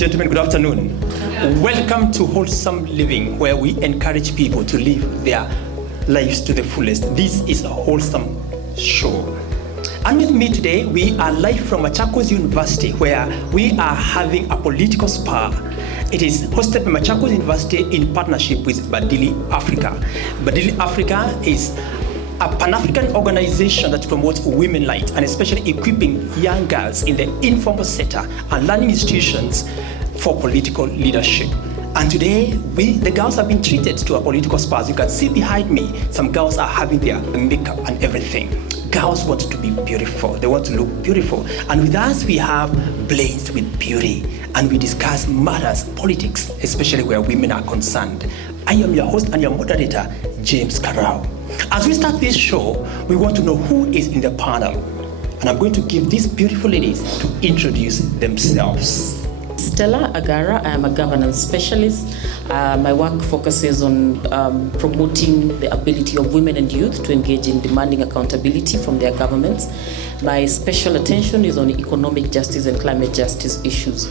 gentlemen, good afternoon. Welcome to Wholesome Living, where we encourage people to live their lives to the fullest. This is a wholesome show. And with me today, we are live from Machakos University, where we are having a political spa. It is hosted by Machakos University in partnership with Badili Africa. Badili Africa is a Pan-African organization that promotes women light and especially equipping young girls in the informal sector and learning institutions for political leadership. And today, the girls have been treated to a political spa. As you can see behind me, some girls are having their makeup and everything. Girls want to be beautiful. They want to look beautiful. And with us, we have Blazed with Beauty. And we discuss matters, politics, especially where women are concerned. I am your host and your moderator, James Karau. As we start this show, we want to know who is in the panel. And I'm going to give these beautiful ladies to introduce themselves. Stella Agara, I am a governance specialist. My work focuses on promoting the ability of women and youth to engage in demanding accountability from their governments. My special attention is on economic justice and climate justice issues.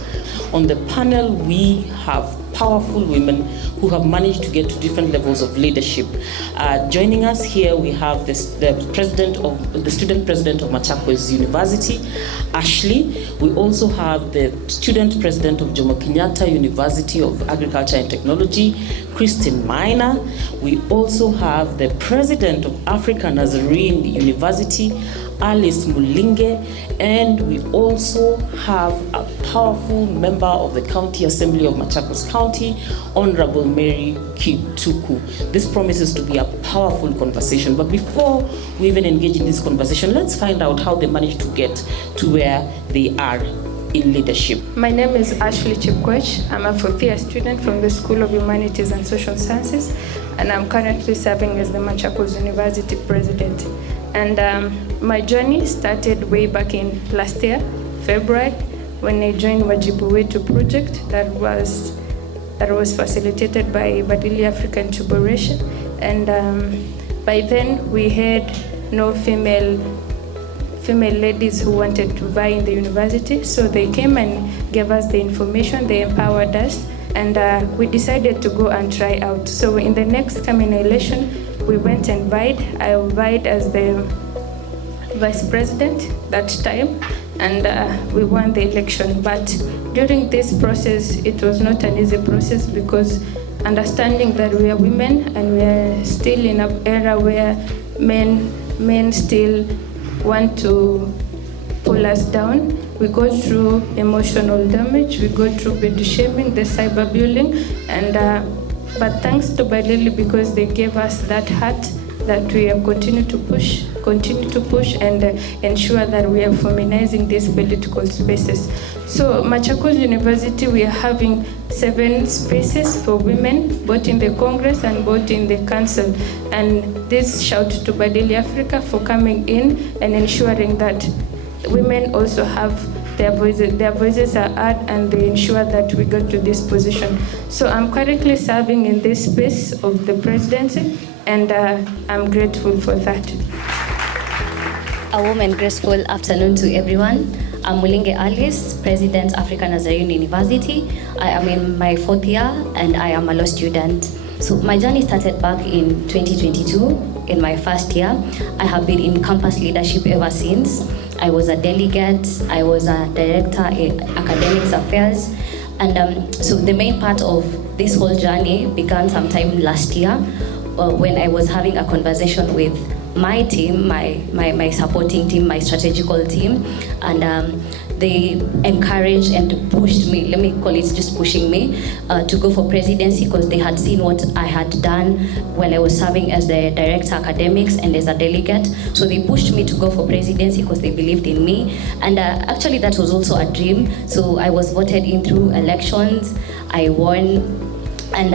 On the panel, we have powerful women who have managed to get to different levels of leadership. Joining us here, we have the student president of Machakos University, Ashley. We also have the student president of Jomo Kenyatta University of Agriculture and Technology, Christine Minor. We also have the president of Africa Nazarene University, Alice Mulinge, and we also have a powerful member of the County Assembly of Machakos County, Honorable Mary Kituku. This promises to be a powerful conversation, but before we even engage in this conversation, let's find out how they managed to get to where they are in leadership. My name is Ashley Chipkwech. I'm a fourth-year student from the School of Humanities and Social Sciences, and I'm currently serving as the Machakos University president. And my journey started way back in last year, February, when I joined Wajibu Wetu project that was facilitated by Badili Africa Incorporation. And by then we had no female ladies who wanted to vie in the university, so they came and gave us the information, they empowered us, and we decided to go and try out. So in the next coming election, we went and vied. I vied as the vice president that time, and we won the election. But during this process, it was not an easy process, because understanding that we are women and we are still in an era where men still want to pull us down. We go through emotional damage, we go through body shaming, the cyberbullying, and but thanks to Badili, because they gave us that heart that we have continue to push and ensure that we are feminizing these political spaces. So Machakos University, we are having 7 spaces for women, both in the Congress and both in the Council. And this shout to Badili Africa for coming in and ensuring that women also have their voices are heard, and they ensure that we get to this position. So I'm currently serving in this space of the presidency, and I'm grateful for that. A warm and graceful afternoon to everyone. I'm Mulinge Alice, President, Africa Nazarene University. I am in my 4th year and I am a law student. So my journey started back in 2022, in my first year. I have been in campus leadership ever since. I was a delegate, I was a director in academics affairs. And so the main part of this whole journey began sometime last year when I was having a conversation with my team, my supporting team, my strategical team, and they encouraged and pushed me, let me call it just pushing me, to go for presidency, because they had seen what I had done when I was serving as the director academics and as a delegate. So they pushed me to go for presidency because they believed in me. And actually that was also a dream. So I was voted in through elections, I won, and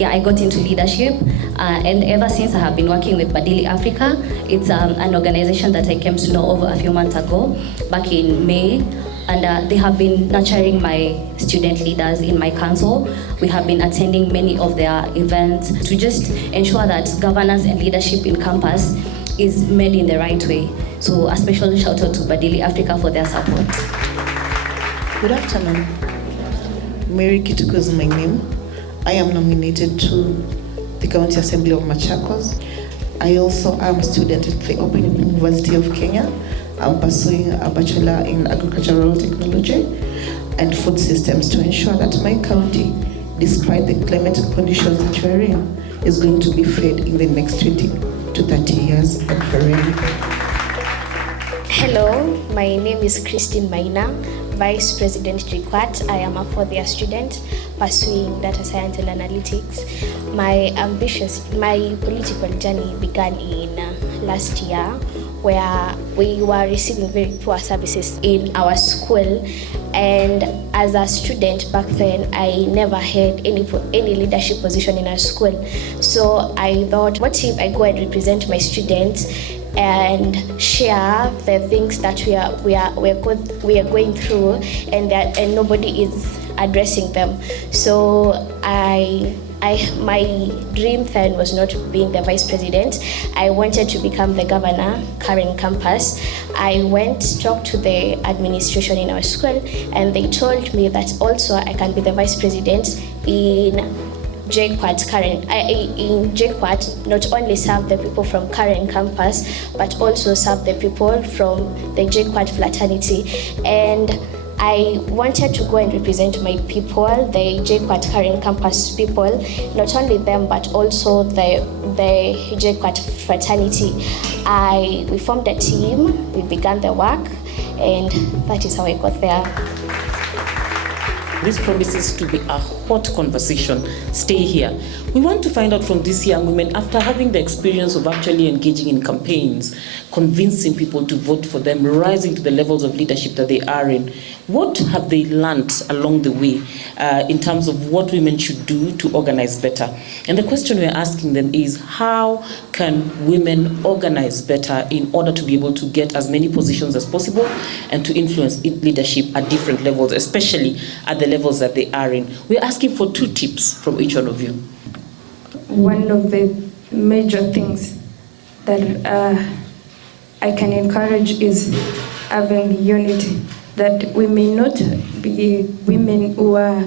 I got into leadership, and ever since I have been working with Badili Africa. It's an organization that I came to know over a few months ago, back in May, and they have been nurturing my student leaders in my council. We have been attending many of their events to just ensure that governance and leadership in campus is made in the right way. So a special shout out to Badili Africa for their support. Good afternoon. Mary Kituku is my name. I am nominated to the County Assembly of Machakos. I also am a student at the Open University of Kenya. I'm pursuing a Bachelor in Agricultural Technology and Food Systems to ensure that my county, despite the climatic conditions that we're in, is going to be fed in the next 20 to 30 years and forever. Hello, my name is Christine Maina, Vice President JKUAT. I am a fourth-year student pursuing data science and analytics. My political journey began in last year, where we were receiving very poor services in our school. And as a student back then, I never had any leadership position in our school. So I thought, what if I go and represent my students and share the things that we are going through, and nobody is addressing them. So my dream then was not being the vice president. I wanted to become the governor, Karen campus. I went, talked to the administration in our school, and they told me that also I can be the vice president in JKUAT not only serve the people from Karen campus, but also serve the people from the JKUAT fraternity. And I wanted to go and represent my people, the JKUAT Karen campus people, not only them, but also the JKUAT fraternity. We formed a team, we began the work, and that is how I got there. This promises to be a hot conversation. Stay here. We want to find out from these young women, after having the experience of actually engaging in campaigns, convincing people to vote for them, rising to the levels of leadership that they are in, what have they learned along the way in terms of what women should do to organize better? And the question we're asking them is, how can women organize better in order to be able to get as many positions as possible and to influence leadership at different levels, especially at the levels that they are in? We're asking for 2 tips from each one of you. One of the major things that I can encourage is having unity, that we may not be women who are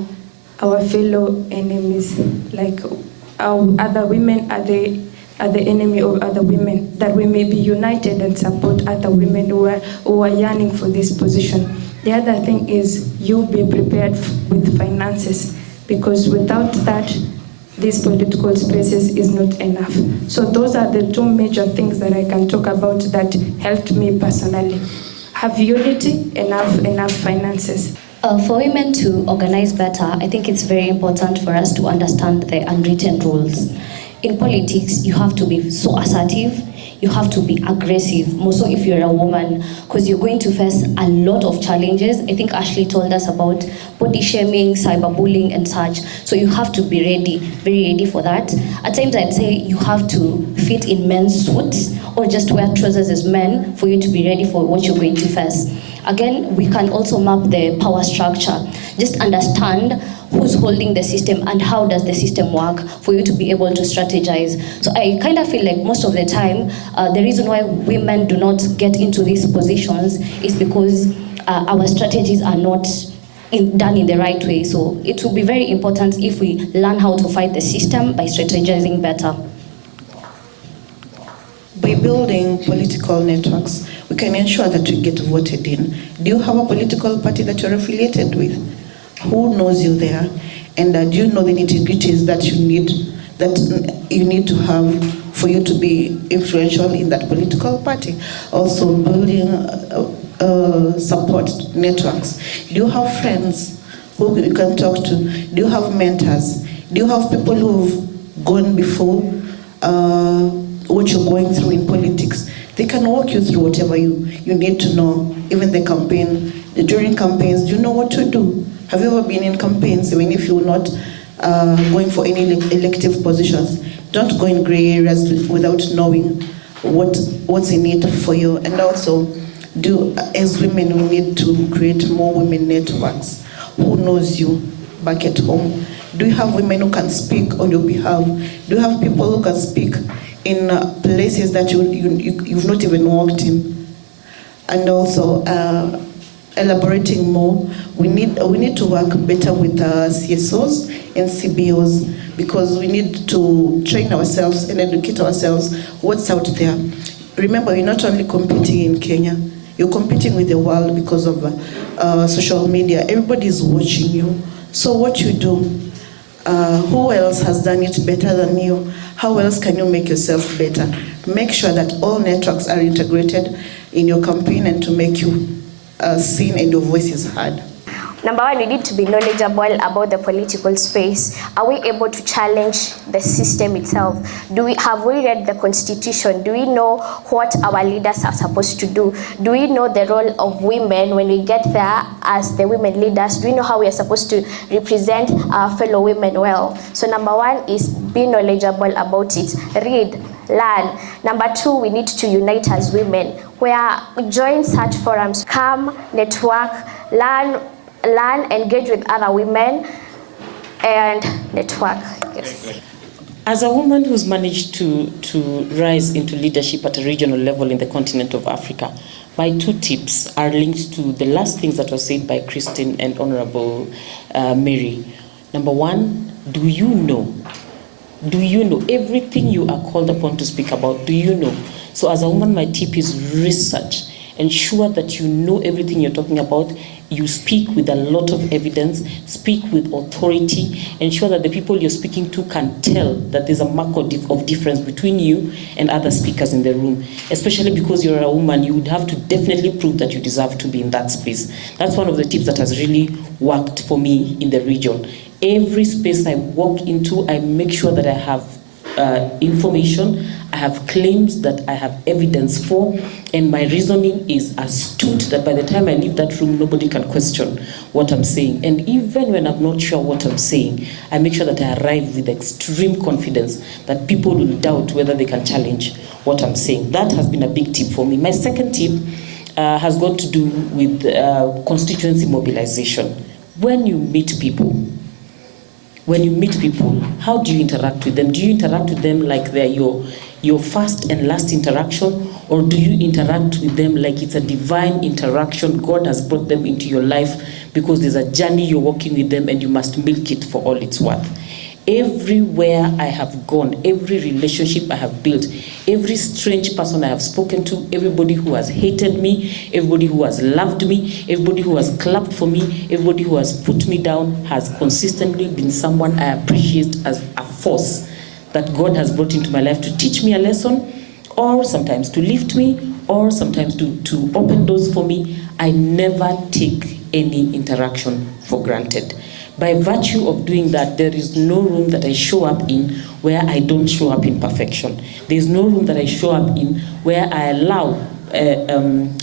our fellow enemies, like our other women are the enemy of other women, that we may be united and support other women who are yearning for this position. The other thing is you be prepared with finances, because without that, these political spaces is not enough. So those are the 2 major things that I can talk about that helped me personally. Have unity, enough finances. For women to organize better, I think it's very important for us to understand the unwritten rules. In politics, you have to be so assertive, you have to be aggressive, more so if you're a woman, because you're going to face a lot of challenges. I think Ashley told us about body shaming, cyberbullying, and such. So you have to be ready, very ready for that. At times, I'd say you have to fit in men's suits or just wear trousers as men for you to be ready for what you're going to face. Again, we can also map the power structure. Just understand who's holding the system and how does the system work for you to be able to strategize. So I kind of feel like most of the time, the reason why women do not get into these positions is because our strategies are not done in the right way. So it will be very important if we learn how to fight the system by strategizing better. By building political networks, we can ensure that we get voted in. Do you have a political party that you're affiliated with? Who knows you there? And do you know the nitty-gritties that you need to have for you to be influential in that political party? Also, building support networks. Do you have friends who you can talk to? Do you have mentors? Do you have people who've gone before what you're going through in politics? They can walk you through whatever you need to know. Even the campaign, during campaigns, do you know what to do? Have you ever been in campaigns, even if you're not going for any elective positions? Don't go in gray areas without knowing what's in it for you. And also, as women, we need to create more women networks. Who knows you back at home? Do you have women who can speak on your behalf? Do you have people who can speak in places that you've not even walked in? And also, elaborating more, we need to work better with CSOs and CBOs, because we need to train ourselves and educate ourselves what's out there. Remember, you're not only competing in Kenya, you're competing with the world because of social media. Everybody's watching you. So what you do, who else has done it better than you? How else can you make yourself better? Make sure that all networks are integrated in your campaign and to make you seen and your voice is heard. Number one, we need to be knowledgeable about the political space. Are we able to challenge the system itself? Have we read the Constitution? Do we know what our leaders are supposed to do? Do we know the role of women when we get there as the women leaders? Do we know how we are supposed to represent our fellow women well? So number one is be knowledgeable about it. Read, learn. Number two, we need to unite as women. Join such forums, come, network, learn, engage with other women, and network. Yes. As a woman who's managed to rise into leadership at a regional level in the continent of Africa, my two tips are linked to the last things that were said by Christine and Honorable Mary. Number one, do you know everything you are called upon to speak about? Do you know? So as a woman, my tip is research. Ensure that you know everything you're talking about. You speak with a lot of evidence, speak with authority, ensure that the people you're speaking to can tell that there's a mark of difference between you and other speakers in the room. Especially because you're a woman, you would have to definitely prove that you deserve to be in that space. That's one of the tips that has really worked for me in the region. Every space I walk into, I make sure that I have information, I have claims that I have evidence for, and my reasoning is astute that by the time I leave that room, nobody can question what I'm saying. And even when I'm not sure what I'm saying, I make sure that I arrive with extreme confidence that people will doubt whether they can challenge what I'm saying. That has been a big tip for me. My second tip has got to do with constituency mobilization. When you meet people, how do you interact with them? Do you interact with them like they're your first and last interaction, or do you interact with them like it's a divine interaction? God has brought them into your life because there's a journey you're walking with them and you must milk it for all it's worth. Everywhere I have gone, every relationship I have built, every strange person I have spoken to, everybody who has hated me, everybody who has loved me, everybody who has clapped for me, everybody who has put me down has consistently been someone I appreciate as a force that God has brought into my life to teach me a lesson, or sometimes to lift me, or sometimes to open doors for me. I never take any interaction for granted. By virtue of doing that, there is no room that I show up in where I don't show up in perfection. There is no room that I show up in where I allow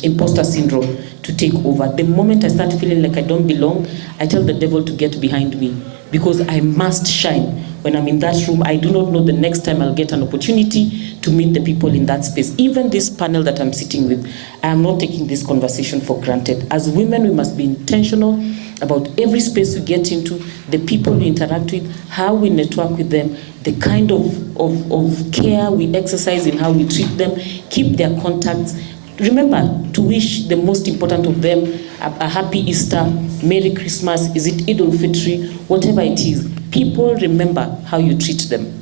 imposter syndrome to take over. The moment I start feeling like I don't belong, I tell the devil to get behind me, because I must shine. When I'm in that room, I do not know the next time I'll get an opportunity to meet the people in that space. Even this panel that I'm sitting with, I am not taking this conversation for granted. As women, we must be intentional about every space we get into, the people we interact with, how we network with them, the kind of care we exercise in how we treat them, keep their contacts. Remember to wish the most important of them a happy Easter, Merry Christmas, is it Eid al-Fitr, whatever it is. People remember how you treat them.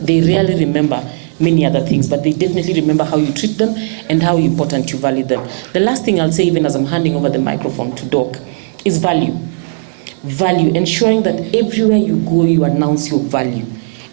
They rarely remember many other things, but they definitely remember how you treat them and how important you value them. The last thing I'll say, even as I'm handing over the microphone to Doc, is value. Value, ensuring that everywhere you go, you announce your value.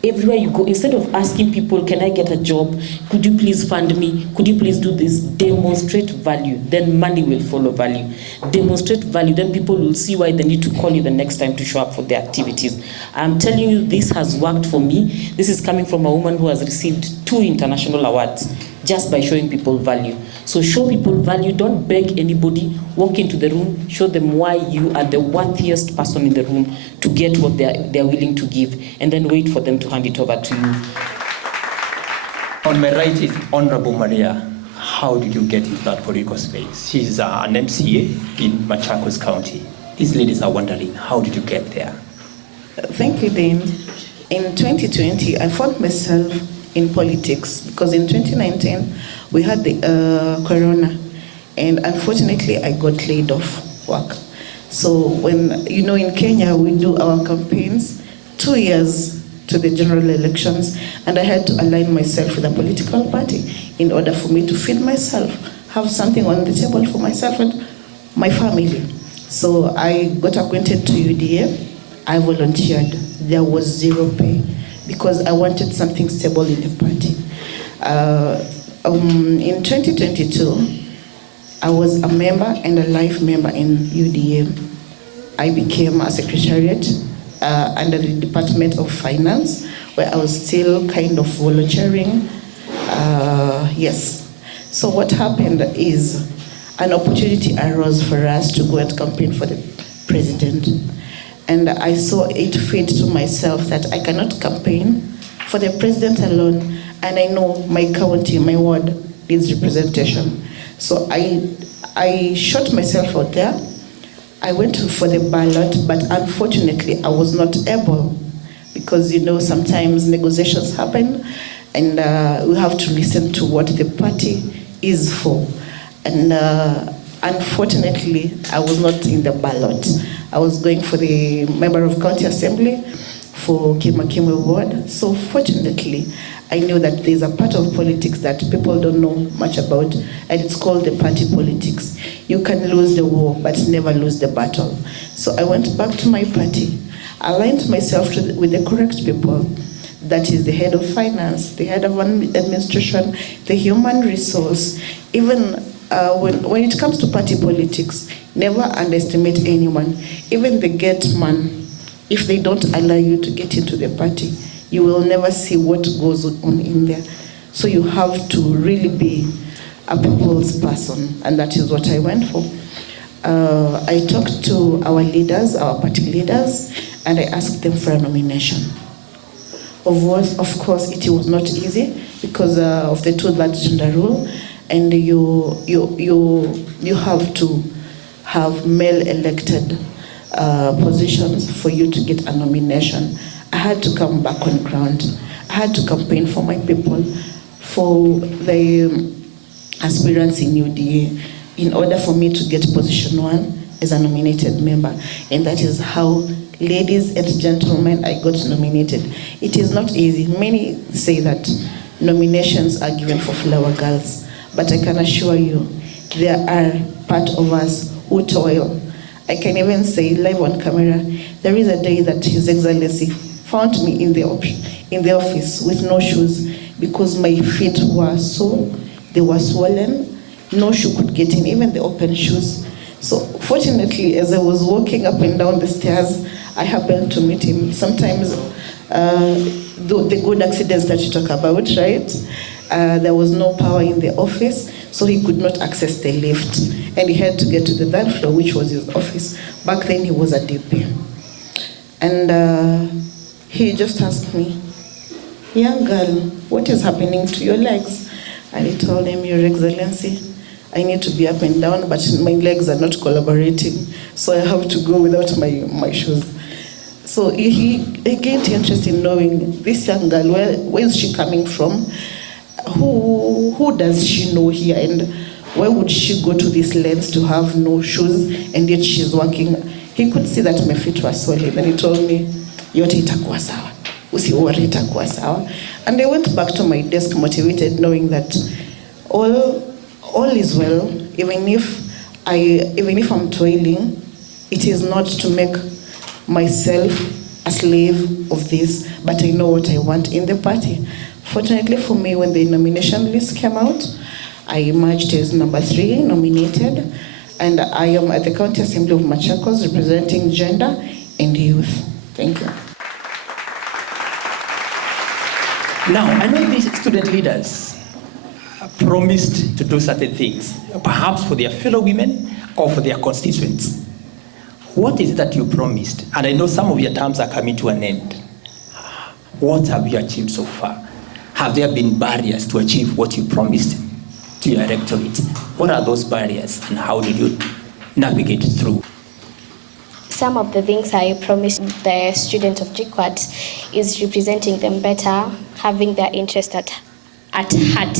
Everywhere you go, instead of asking people, can I get a job? Could you please fund me? Could you please do this? Demonstrate value. Then money will follow value. Demonstrate value. Then people will see why they need to call you the next time to show up for their activities. I'm telling you, this has worked for me. This is coming from a woman who has received 2 international awards just by showing people value. So show people value. Don't beg anybody. Walk into the room. Show them why you are the worthiest person in the room to get what they're willing to give, and then wait for them to hand it over to you. On my right is Honorable Maria. How did you get into that political space? She's an MCA in Machakos County. These ladies are wondering, how did you get there? Thank you, Dane. In 2020, I found myself in politics because in 2019 we had the corona, And unfortunately, I got laid off work. So when, in Kenya, we do our campaigns 2 years to the general elections, and I had to align myself with a political party in order for me to feed myself, have something on the table for myself and my family. So I got acquainted to UDA. I volunteered. There was zero pay because I wanted something stable in the party. In 2022, I was a member and a life member in UDA. I became a secretariat under the Department of Finance, where I was still kind of volunteering. Yes. So what happened is an opportunity arose for us to go and campaign for the president. And I saw it fit to myself that I cannot campaign for the president alone, and I know my county, my ward needs representation. So I shot myself out there. I went for the ballot, but unfortunately I was not able because sometimes negotiations happen and we have to listen to what the party is for. And unfortunately I was not in the ballot. I was going for the member of county assembly for Kimakimwe ward. So fortunately, I knew that there's a part of politics that people don't know much about, and it's called the party politics. You can lose the war, but never lose the battle. So I went back to my party, aligned myself with the correct people. That is the head of finance, the head of administration, the human resource. Even when it comes to party politics, never underestimate anyone. Even the gate man, if they don't allow you to get into the party, you will never see what goes on in there. So you have to really be a people's person, and that is what I went for. I talked to our leaders, our party leaders, and I asked them for a nomination. Of course, it was not easy because of the two-third gender rule, and you have to have male-elected positions for you to get a nomination. I had to come back on ground. I had to campaign for my people, for the aspirants in UDA, in order for me to get position 1 as a nominated member. And that is how, ladies and gentlemen, I got nominated. It is not easy. Many say that nominations are given for flower girls, but I can assure you, there are part of us who toil. I can even say live on camera, there is a day that His Excellency found me in the office with no shoes because my feet were they were swollen. No shoe could get in, even the open shoes. So fortunately, as I was walking up and down the stairs, I happened to meet him. Sometimes the good accidents that you talk about, right? There was no power in the office, so he could not access the lift. And he had to get to the 3rd floor, which was his office. Back then he was a DP. And he just asked me, "Young girl, what is happening to your legs?" And I told him, "Your Excellency, I need to be up and down, but my legs are not collaborating, so I have to go without my shoes." So he gained interest in knowing this young girl, where is she coming from? Who does she know here, and why would she go to this length to have no shoes, and yet she's working? He could see that my feet were swollen, and he told me, "Yote itakuwa sawa. Usiworry, itakuwa sawa." And I went back to my desk motivated, knowing that all is well. Even if I'm toiling, it is not to make myself a slave of this, but I know what I want in the party. Fortunately for me, when the nomination list came out, I emerged as number 3 nominated, and I am at the County Assembly of Machakos representing gender and youth. Thank you. Now, I know these student leaders promised to do certain things, perhaps for their fellow women or for their constituents. What is it that you promised? And I know some of your terms are coming to an end. What have you achieved so far? Have there been barriers to achieve what you promised to your electorate? What are those barriers, and how did you navigate through? Some of the things I promised the students of JKUAT is representing them better, having their interest at heart,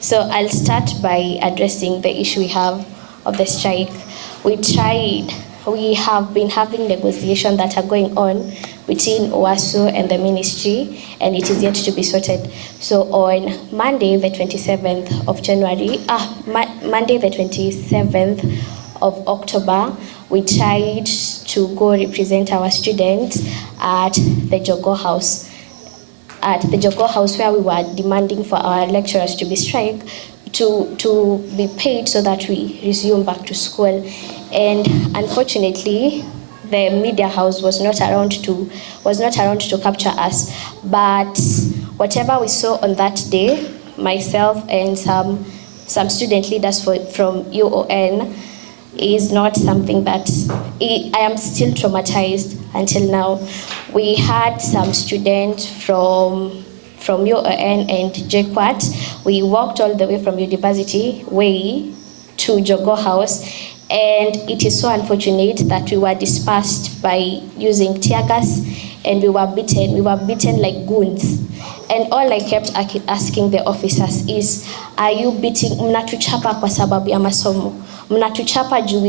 So I'll start by addressing the issue we have of the strike. We have been having negotiations that are going on between OASU and the ministry, and it is yet to be sorted. So on Monday, the 27th of January, Monday, the 27th of October, we tried to go represent our students at the Jogo House. At the Jogo House, where we were demanding for our lecturers to be strike, to be paid so that we resume back to school. And unfortunately, the media house was not around to capture us. But whatever we saw on that day, myself and some student leaders from UON, is not something that I am still traumatized until now. We had some students from UON and JQuat. We walked all the way from University Way to Jogo House, and it is so unfortunate that we were dispersed by using tear gas, and we were beaten like goons. And all I kept asking the officers is, are you beating, mnatuchapa kwa sababu ya masomo? Mnatuchapa juu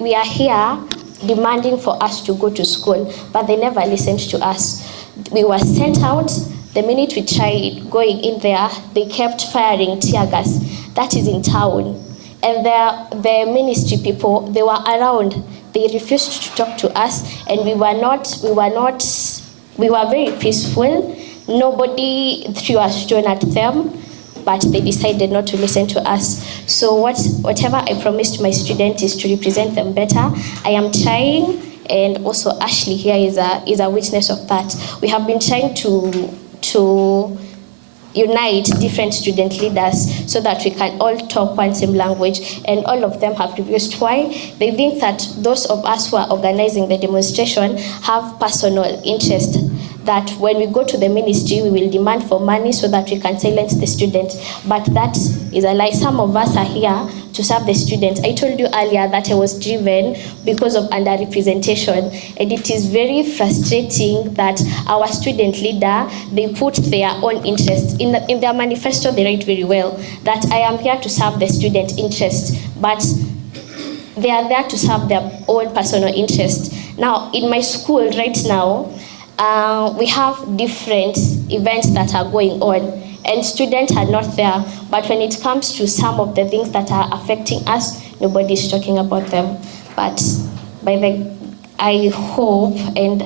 we are here demanding for us to go to school, but they never listened to us. We were sent out. The minute we tried going in there, they kept firing tear gas. That is in town. And the ministry people, they were around. They refused to talk to us, and we were very peaceful. Nobody threw a stone at them, but they decided not to listen to us. So whatever I promised my students is to represent them better. I am trying, and also Ashley here is a witness of that. We have been trying to unite different student leaders so that we can all talk one same language, and all of them have refused. Why? They think that those of us who are organizing the demonstration have personal interest, that when we go to the ministry, we will demand for money so that we can silence the students. But that is a lie. Some of us are here to serve the students. I told you earlier that I was driven because of underrepresentation, and it is very frustrating that our student leader, they put their own interest. In their manifesto, they write very well that I am here to serve the student interest, but they are there to serve their own personal interest. Now, in my school right now, we have different events that are going on, and students are not there. But when it comes to some of the things that are affecting us, nobody is talking about them. But I hope and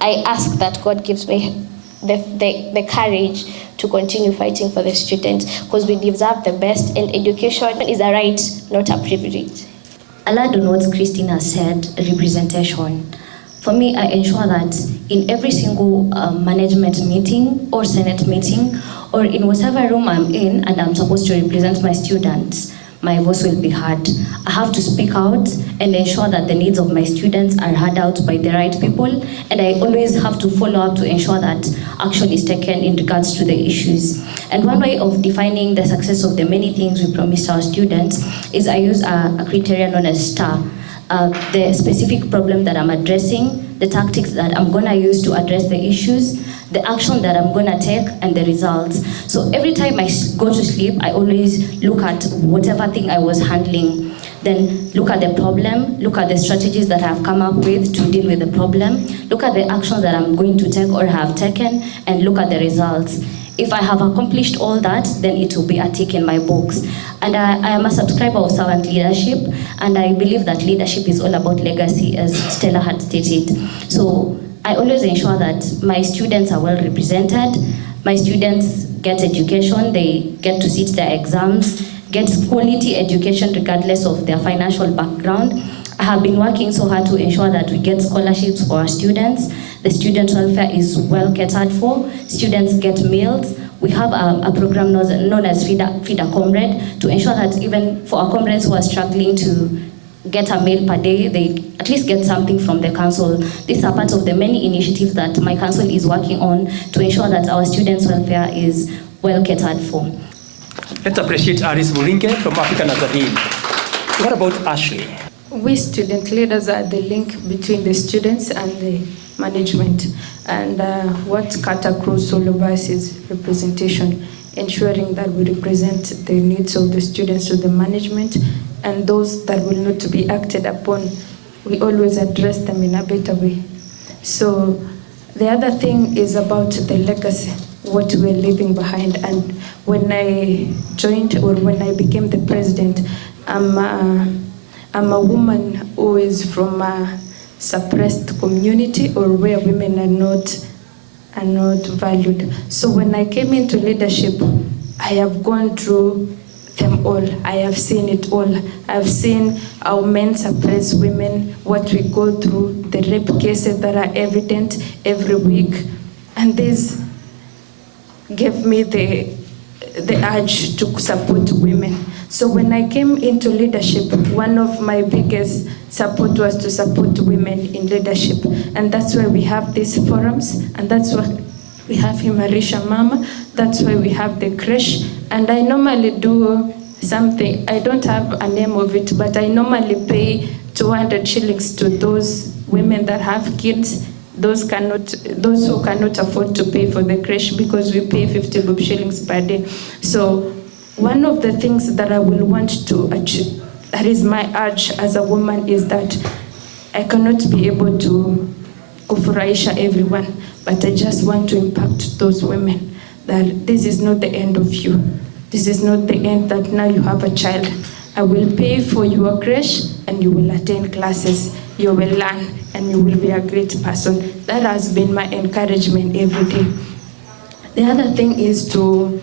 I ask that God gives me the courage to continue fighting for the students, because we deserve the best, and education is a right, not a privilege. I'll add on what Christine has said, representation. For me, I ensure that in every single management meeting or Senate meeting, or in whatever room I'm in and I'm supposed to represent my students, my voice will be heard. I have to speak out and ensure that the needs of my students are heard out by the right people, and I always have to follow up to ensure that action is taken in regards to the issues. And one way of defining the success of the many things we promised our students is I use a criteria known as STAR. The specific problem that I'm addressing, the tactics that I'm going to use to address the issues, the action that I'm going to take, and the results. So every time I go to sleep, I always look at whatever thing I was handling. Then look at the problem, look at the strategies that I've come up with to deal with the problem, look at the actions that I'm going to take or have taken, and look at the results. If I have accomplished all that, then it will be a tick in my books. And I am a subscriber of servant leadership, and I believe that leadership is all about legacy, as Stella had stated. So I always ensure that my students are well represented, my students get education, they get to sit their exams, get quality education regardless of their financial background. I have been working so hard to ensure that we get scholarships for our students. The student welfare is well catered for. Students get meals. We have a program known as Feed a Comrade to ensure that even for our comrades who are struggling to get a meal per day, they at least get something from the council. These are part of the many initiatives that my council is working on to ensure that our students' welfare is well catered for. Let's appreciate Aris Muringe from Africa Nazarene. What about Ashley? We student leaders are the link between the students and the management, and what cut across all of us is representation. ensuring that we represent the needs of the students to the management, and those that will not be acted upon, we always address them in a better way. So the other thing is about the legacy, what we're leaving behind. And when I joined, or when I became the president, I'm a woman who is from a suppressed community, or where women are not valued. So when I came into leadership, I have gone through them all. I have seen it all. I've seen how men suppress women, what we go through, the rape cases that are evident every week. And this gave me the urge to support women. So when I came into leadership, one of my biggest support was to support women in leadership. And that's why we have these forums, and that's why we have Himarisha Mama, that's why we have the creche. And I normally do something, I don't have a name of it, but I normally pay 200 shillings to those women that have kids, those who cannot afford to pay for the creche, because we pay 50 bob shillings per day. So one of the things that I will want to achieve, that is my urge as a woman, is that I cannot be able to kufurahisha everyone, but I just want to impact those women, that this is not the end of you. This is not the end that now you have a child. I will pay for your creche and you will attend classes. You will learn and you will be a great person. That has been my encouragement every day. The other thing is to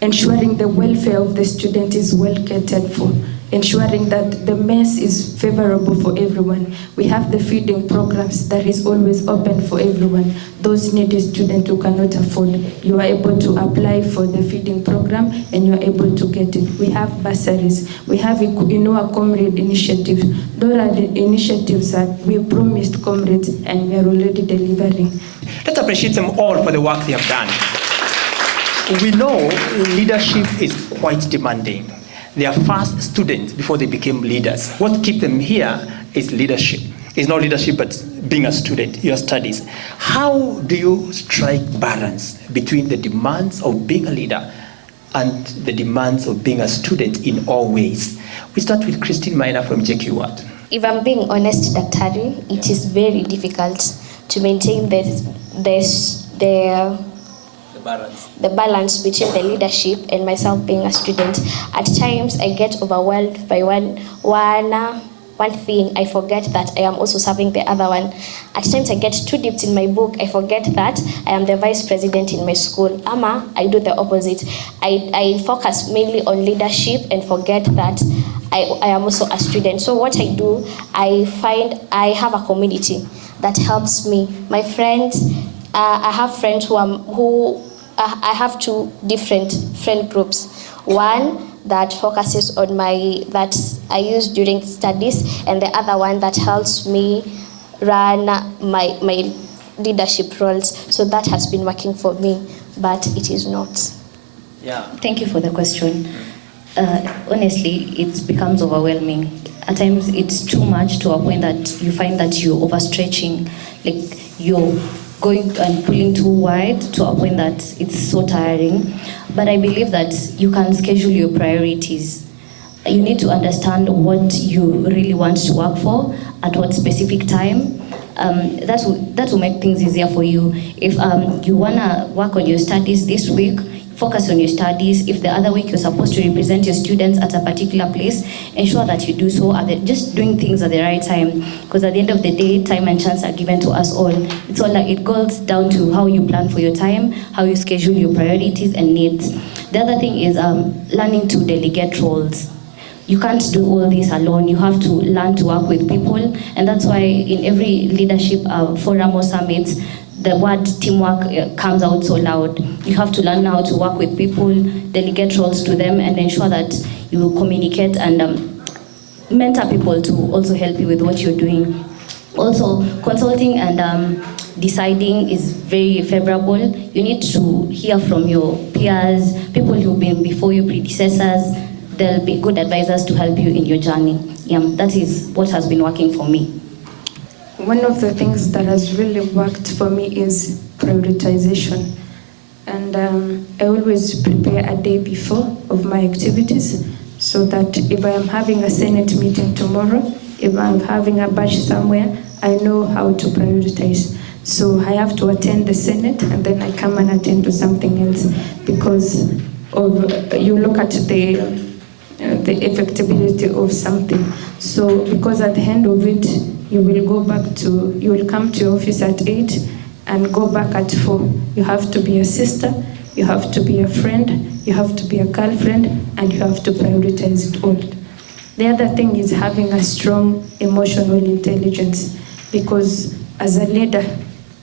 ensuring the welfare of the student is well catered for, ensuring that the mess is favorable for everyone. We have the feeding programs that is always open for everyone. Those needy students who cannot afford, you are able to apply for the feeding program and you are able to get it. We have bursaries. We have a Comrade initiative. Those are the initiatives that we promised comrades and we are already delivering. Let's appreciate them all for the work they have done. We know leadership is quite demanding. They are first students before they became leaders. What keeps them here is leadership. It's not leadership, but being a student, your studies. How do you strike balance between the demands of being a leader and the demands of being a student in all ways? We start with Christine Maina from JQ Ward. If I'm being honest, Daktari, it is very difficult to maintain the balance between the leadership and myself being a student. At times, I get overwhelmed by one thing. I forget that I am also serving the other one. At times, I get too deep in my book. I forget that I am the vice president in my school. I do the opposite. I focus mainly on leadership and forget that I am also a student. So what I do, I find I have a community that helps me. My friends, I have friends I have two different friend groups. One that focuses on that I use during studies, and the other one that helps me run my leadership roles. So that has been working for me, but it is not. Yeah. Thank you for the question. Honestly, it becomes overwhelming. At times, it's too much to a point that you find that you're overstretching, like you're going and pulling too wide to a point that it's so tiring. But I believe that you can schedule your priorities. You need to understand what you really want to work for at what specific time. That will make things easier for you. If you want to work on your studies this week, focus on your studies. If the other week you're supposed to represent your students at a particular place, ensure that you do so. Just doing things at the right time, because at the end of the day, time and chance are given to us all. It goes down to how you plan for your time, how you schedule your priorities and needs. The other thing is learning to delegate roles. You can't do all this alone. You have to learn to work with people, and that's why in every leadership forum or summits, the word teamwork comes out so loud. You have to learn how to work with people, delegate roles to them, and ensure that you communicate and mentor people to also help you with what you're doing. Also, consulting and deciding is very favorable. You need to hear from your peers, people who've been before you, predecessors. They'll be good advisors to help you in your journey. Yeah, that is what has been working for me. One of the things that has really worked for me is prioritization. And I always prepare a day before of my activities, so that if I am having a Senate meeting tomorrow, if I'm having a bash somewhere, I know how to prioritize. So I have to attend the Senate, and then I come and attend to something else, because of you look at the effectability of something. So because at the end of it, you will come to your office at 8 and go back at 4. You have to be a sister, you have to be a friend, you have to be a girlfriend, and you have to prioritize it all. The other thing is having a strong emotional intelligence, because as a leader,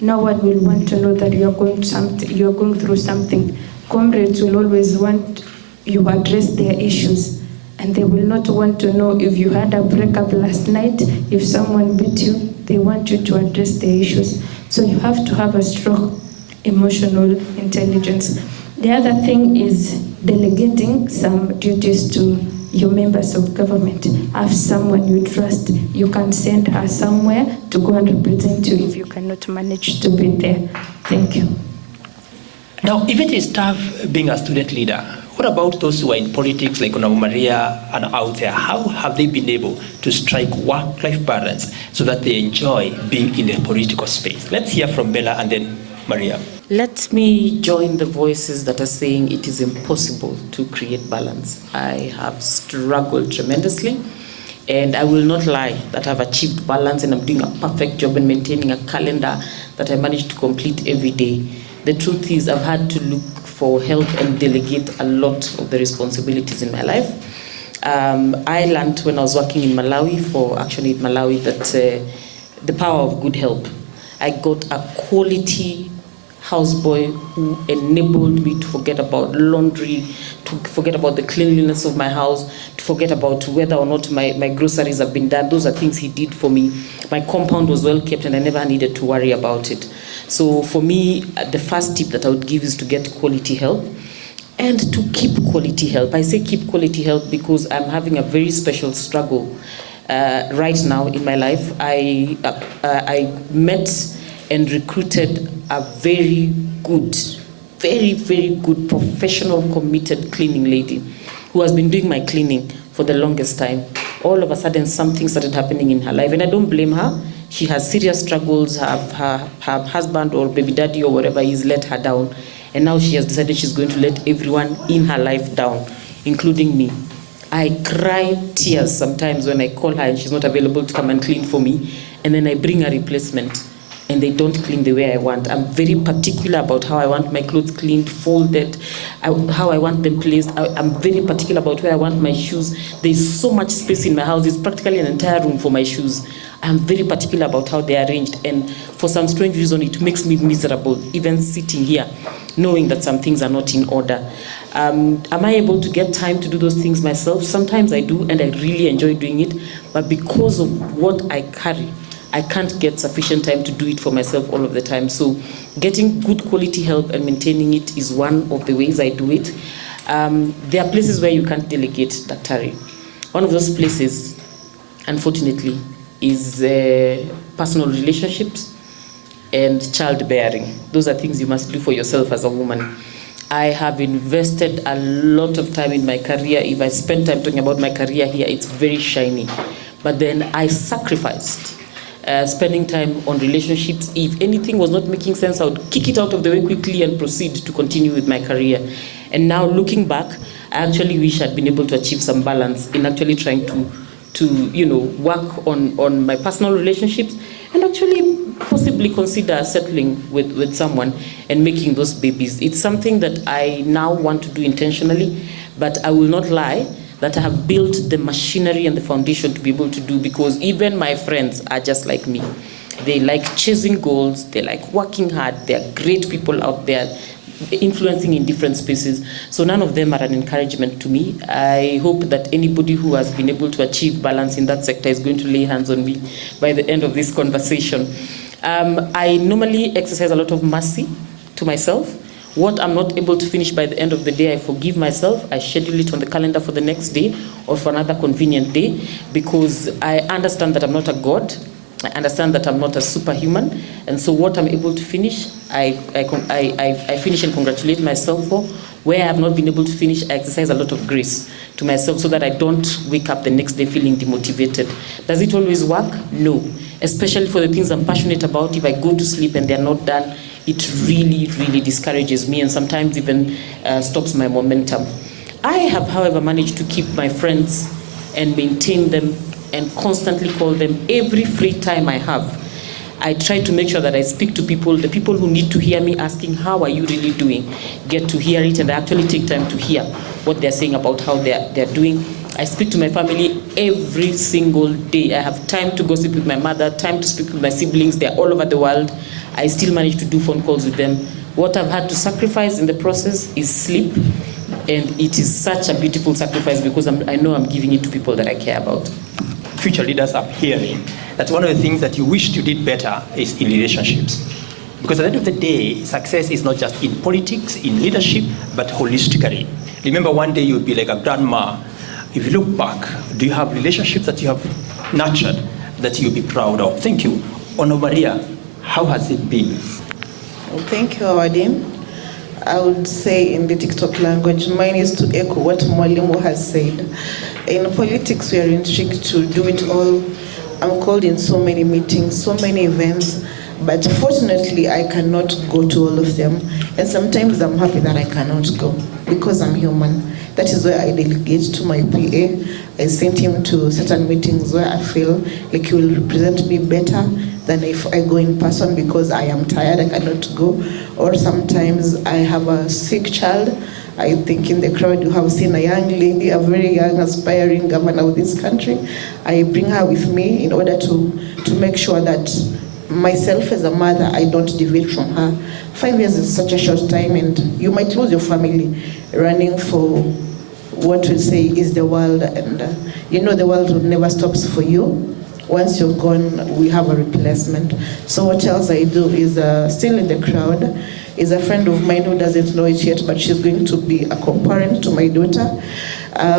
no one will want to know that you are going through something. Comrades will always want you to address their issues, and they will not want to know if you had a breakup last night, if someone beat you. They want you to address their issues. So you have to have a strong emotional intelligence. The other thing is delegating some duties to your members of government. Have someone you trust. You can send her somewhere to go and represent you if you cannot manage to be there. Thank you. Now, if it is tough being a student leader, what about those who are in politics like Honorable Maria and out there? How have they been able to strike work-life balance so that they enjoy being in the political space? Let's hear from Bella and then Maria. Let me join the voices that are saying it is impossible to create balance. I have struggled tremendously, and I will not lie that I've achieved balance and I'm doing a perfect job in maintaining a calendar that I manage to complete every day. The truth is I've had to look for help and delegate a lot of the responsibilities in my life. I learned when I was working in Malawi, that the power of good help. I got a quality houseboy who enabled me to forget about laundry, to forget about the cleanliness of my house, to forget about whether or not my groceries have been done. Those are things he did for me. My compound was well kept and I never needed to worry about it. So for me, the first tip that I would give is to get quality help and to keep quality help. I say keep quality help because I'm having a very special struggle right now in my life. I met and recruited a very good, very good professional committed cleaning lady who has been doing my cleaning for the longest time. All of a sudden something started happening in her life, and I don't blame her. She has serious struggles. Her husband or baby daddy or whatever is let her down, and now she has decided she's going to let everyone in her life down, including me. I cry tears sometimes when I call her and she's not available to come and clean for me, and then I bring a replacement and they don't clean the way I want. I'm very particular about how I want my clothes cleaned, folded, how I want them placed. I'm very particular about where I want my shoes. There's so much space in my house. It's practically an entire room for my shoes. I'm very particular about how they are arranged, and for some strange reason, it makes me miserable, even sitting here, knowing that some things are not in order. Am I able to get time to do those things myself? Sometimes I do, and I really enjoy doing it, but because of what I carry, I can't get sufficient time to do it for myself all of the time. So getting good quality help and maintaining it is one of the ways I do it. There are places where you can't delegate, Daktari. One of those places, unfortunately, is personal relationships and childbearing. Those are things you must do for yourself as a woman. I have invested a lot of time in my career. If I spend time talking about my career here, it's very shiny. But then I sacrificed spending time on relationships. If anything was not making sense, I would kick it out of the way quickly and proceed to continue with my career. And now looking back, I actually wish I'd been able to achieve some balance in actually trying to work on my personal relationships and actually possibly consider settling with someone and making those babies. It's something that I now want to do intentionally, but I will not lie that I have built the machinery and the foundation to be able to do, because even my friends are just like me. They like chasing goals, they like working hard, they're great people out there, influencing in different spaces. So none of them are an encouragement to me. I hope that anybody who has been able to achieve balance in that sector is going to lay hands on me by the end of this conversation. I normally exercise a lot of mercy to myself. What I'm not able to finish by the end of the day, I forgive myself. I schedule it on the calendar for the next day or for another convenient day, because I understand that I'm not a god. I understand that I'm not a superhuman, and so what I'm able to finish, I finish and congratulate myself for. Where I have not been able to finish, I exercise a lot of grace to myself so that I don't wake up the next day feeling demotivated. Does it always work? No. Especially for the things I'm passionate about, if I go to sleep and they're not done, it really, really discourages me and sometimes even stops my momentum. I have, however, managed to keep my friends and maintain them and constantly call them every free time I have. I try to make sure that I speak to people, the people who need to hear me asking, how are you really doing? Get to hear it, and I actually take time to hear what they're saying about how they're doing. I speak to my family every single day. I have time to gossip with my mother, time to speak with my siblings. They're all over the world. I still manage to do phone calls with them. What I've had to sacrifice in the process is sleep, and it is such a beautiful sacrifice because I know I'm giving it to people that I care about. Future leaders are hearing that one of the things that you wished you did better is in relationships. Because at the end of the day, success is not just in politics, in leadership, but holistically. Remember, one day you'll be like a grandma. If you look back, do you have relationships that you have nurtured that you'll be proud of? Thank you. Ono Maria, how has it been? Well, thank you, Awadin. I would say in the TikTok language, mine is to echo what Mwalimu has said. In politics, we are intrigued to do it all. I'm called in so many meetings, so many events, but fortunately, I cannot go to all of them. And sometimes I'm happy that I cannot go because I'm human. That is why I delegate to my PA. I sent him to certain meetings where I feel like he will represent me better than if I go in person because I am tired, I cannot go. Or sometimes I have a sick child. I think in the crowd you have seen a young lady, a very young, aspiring governor of this country. I bring her with me in order to make sure that myself as a mother, I don't deviate from her. 5 years is such a short time, and you might lose your family running for what we say is the world, and you know the world never stops for you. Once you're gone, we have a replacement. So what else I do is still in the crowd is a friend of mine who doesn't know it yet, but she's going to be a co-parent to my daughter.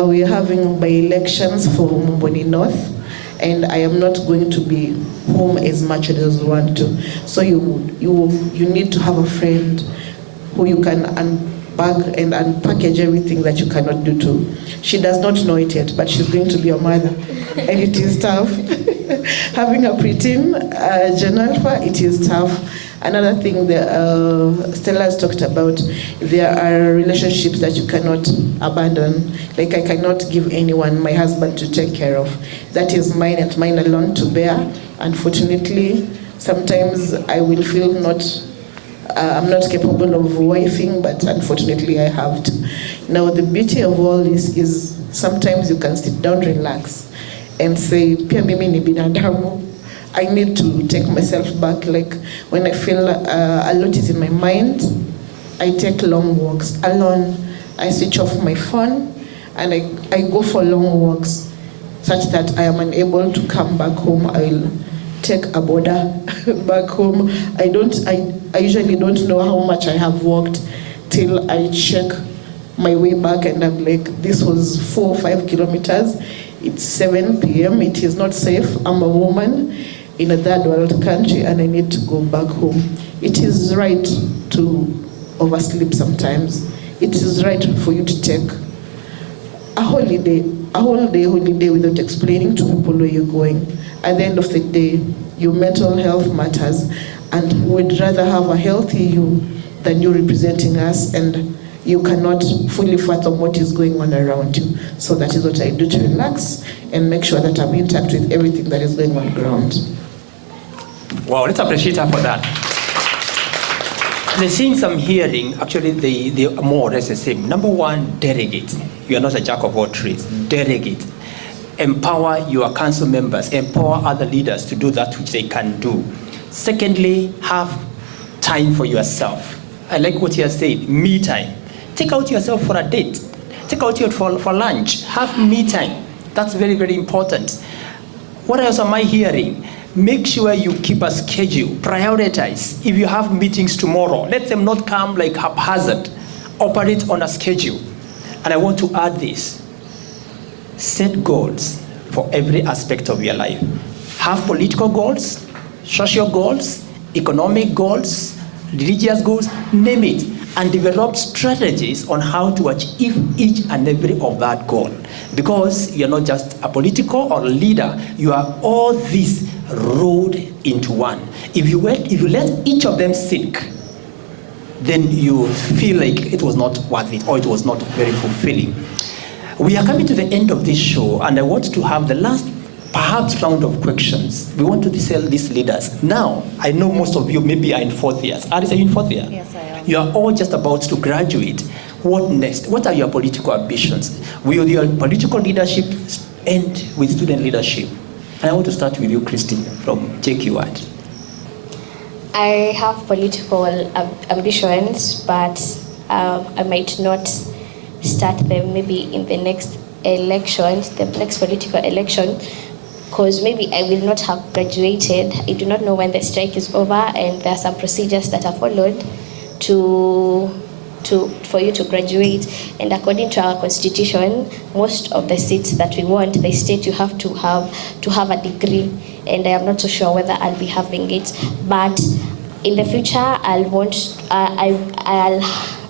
We're having by-elections for Mumboni North, and I am not going to be home as much as I want to. So you need to have a friend who you can unbag and unpackage everything that you cannot do to. She does not know it yet, but she's going to be a mother, and it is tough. Having a preteen, Gen Alpha, it is tough. Another thing that Stella has talked about, there are relationships that you cannot abandon. Like I cannot give anyone my husband to take care of. That is mine and mine alone to bear. Unfortunately, sometimes I will feel I'm not capable of wifing, but unfortunately I have to. Now the beauty of all this is sometimes you can sit down, relax, and say, Pia mimi ni binadamu. I need to take myself back. Like when I feel a lot is in my mind, I take long walks alone. I switch off my phone and I go for long walks such that I am unable to come back home. I will take a border back home. I usually don't know how much I have walked till I check my way back and I'm like, this was 4 or 5 kilometers. It's 7 p.m. It is not safe. I'm a woman in a third world country and I need to go back home. It is right to oversleep sometimes. It is right for you to take a whole day holiday without explaining to people where you're going. At the end of the day, your mental health matters, and we'd rather have a healthy you than you representing us, and you cannot fully fathom what is going on around you. So that is what I do to relax and make sure that I'm in touch with everything that is going on ground. Wow, let's appreciate her for that. The things I'm hearing, actually, they are more or less the same. Number one, delegate. You are not a jack of all trades. Delegate. Empower your council members. Empower other leaders to do that which they can do. Secondly, have time for yourself. I like what you have said, me time. Take out yourself for a date. Take out yourself for lunch. Have me time. That's very, very important. What else am I hearing? Make sure you keep a schedule. Prioritize. If you have meetings tomorrow, let them not come like haphazard. Operate on a schedule. And I want to add this. Set goals for every aspect of your life. have political goals, social goals, economic goals, religious goals, name it, and develop strategies on how to achieve each and every of that goal. Because you're not just a political or a leader, you are all these rolled into one. If you let each of them sink, then you feel like it was not worth it or it was not very fulfilling. We are coming to the end of this show, and I want to have the last perhaps round of questions. We want to tell these leaders. Now, I know most of you maybe are in 4th years. Alice, are you in 4th year? Yes, I am. You are all just about to graduate. What next? What are your political ambitions? Will your political leadership end with student leadership? And I want to start with you, Christine, from JQAT. I have political ambitions, but I might not start them maybe in the next elections, the next political election, because maybe I will not have graduated. I do not know when the strike is over, and there are some procedures that are followed for you to graduate. And according to our constitution, most of the seats that we want, they state you have to have a degree, and I am not so sure whether I'll be having it. But in the future,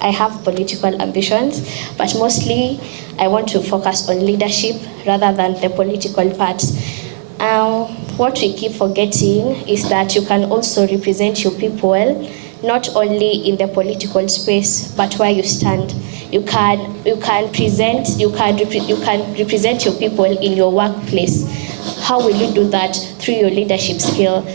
I have political ambitions, but mostly I want to focus on leadership rather than the political part. What we keep forgetting is that you can also represent your people, not only in the political space, but where you stand. You can represent your people in your workplace. How will you do that? Through your leadership skill,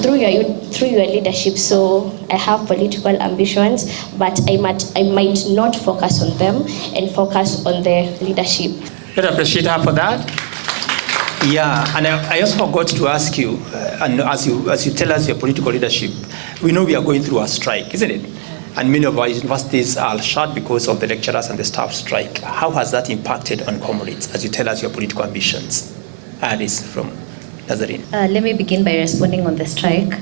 through your leadership. So I have political ambitions, but I might not focus on them and focus on the leadership. Let's appreciate her for that. Yeah, and I also forgot to ask you, and as you tell us your political leadership, we know we are going through a strike, isn't it? And many of our universities are shut because of the lecturers and the staff strike. How has that impacted on comrades as you tell us your political ambitions? Alice from Nazarene. Let me begin by responding on the strike.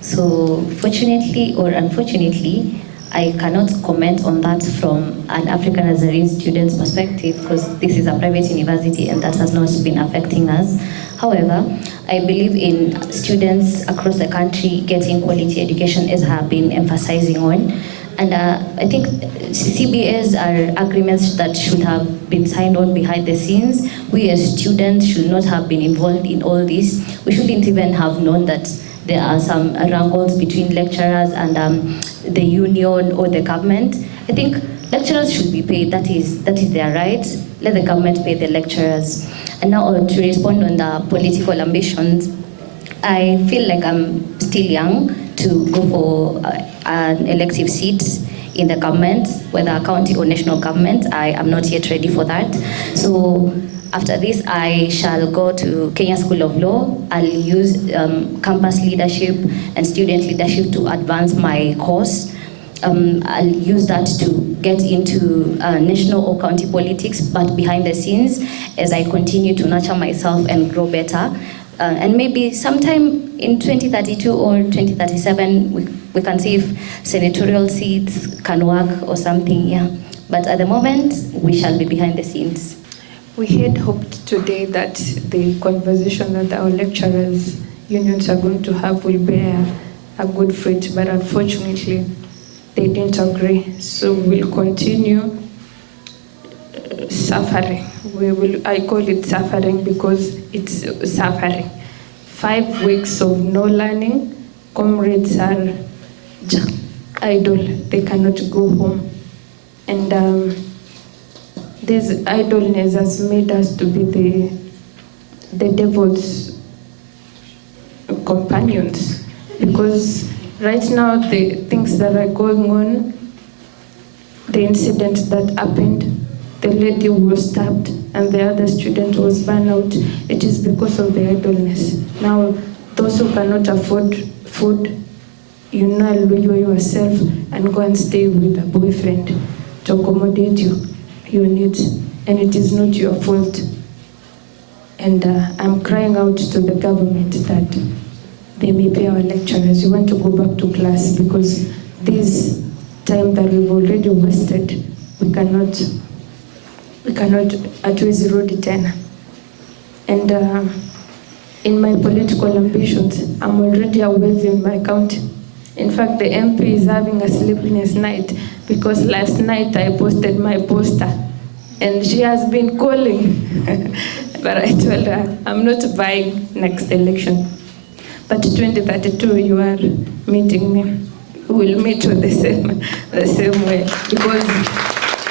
So fortunately or unfortunately, I cannot comment on that from an African Nazarene student's perspective, because this is a private university and that has not been affecting us. However, I believe in students across the country getting quality education, as I have been emphasizing on. And I think CBAs are agreements that should have been signed on behind the scenes. We as students should not have been involved in all this. We shouldn't even have known that there are some wrangles between lecturers and the union or the government. I think lecturers should be paid. That is their right. Let the government pay the lecturers. And now to respond on the political ambitions, I feel like I'm still young to go for an elective seat in the government, whether county or national government. I am not yet ready for that. So after this, I shall go to Kenya School of Law. I'll use campus leadership and student leadership to advance my course. I'll use that to get into national or county politics, but behind the scenes, as I continue to nurture myself and grow better. And maybe sometime in 2032 or 2037, we can see if senatorial seats can work or something, yeah. But at the moment, we shall be behind the scenes. We had hoped today that the conversation that our lecturers' unions are going to have will bear a good fruit, but unfortunately, they didn't agree. So we'll continue suffering. I call it suffering because it's suffering. 5 weeks of no learning, comrades are idle. They cannot go home. And this idleness has made us to be the devil's companions, because right now the things that are going on, the incident that happened, the lady was stabbed and the other student was burned out, it is because of the idleness. Now those who cannot afford food, you now lure yourself and go and stay with a boyfriend to accommodate your needs, and it is not your fault. And I'm crying out to the government that they may pay our lecturers. We want to go back to class, because this time that we've already wasted, we cannot hatuwezi rudi tena. And in my political ambitions, I'm already a wave in my county. In fact, the MP is having a sleepless night because last night I posted my poster and she has been calling. But I told her, I'm not buying next election. But 2032, you are meeting me. We'll meet with the same way.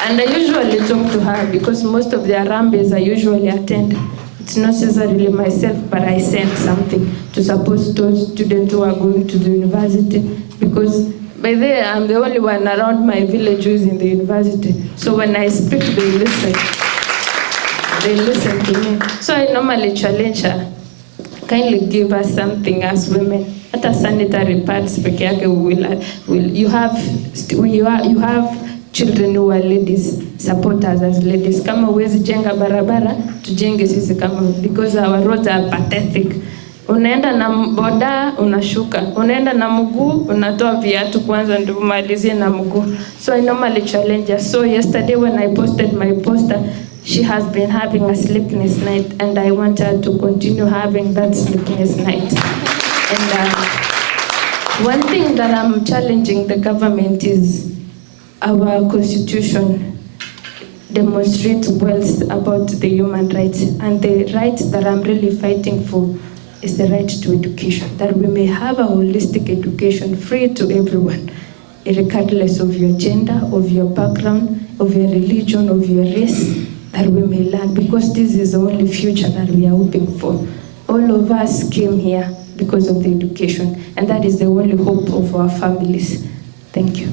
And I usually talk to her because most of the Harambes I usually attend. It's not necessarily myself, but I send something to support those students who are going to the university, because by there I'm the only one around my village who is in the university. So when I speak, they listen. They listen to me. So I normally challenge her, kindly give us something as women. At a sanitary pads, you have children who are ladies, support us as ladies. Kama huwezi jenga barabara, tujenge sisi kama, because our roads are pathetic. Unaenda na boda, unashuka. Unaenda na mguu, unatoa viatu kwanza ndio umalizie na mguu. So I normally challenge her. So yesterday when I posted my poster, she has been having a sleepless night, and I want her to continue having that sleepless night. And one thing that I'm challenging the government is our constitution demonstrates well about the human rights, and the right that I'm really fighting for is the right to education, that we may have a holistic education free to everyone, regardless of your gender, of your background, of your religion, of your race, that we may learn, because this is the only future that we are hoping for. All of us came here because of the education, and that is the only hope of our families. Thank you.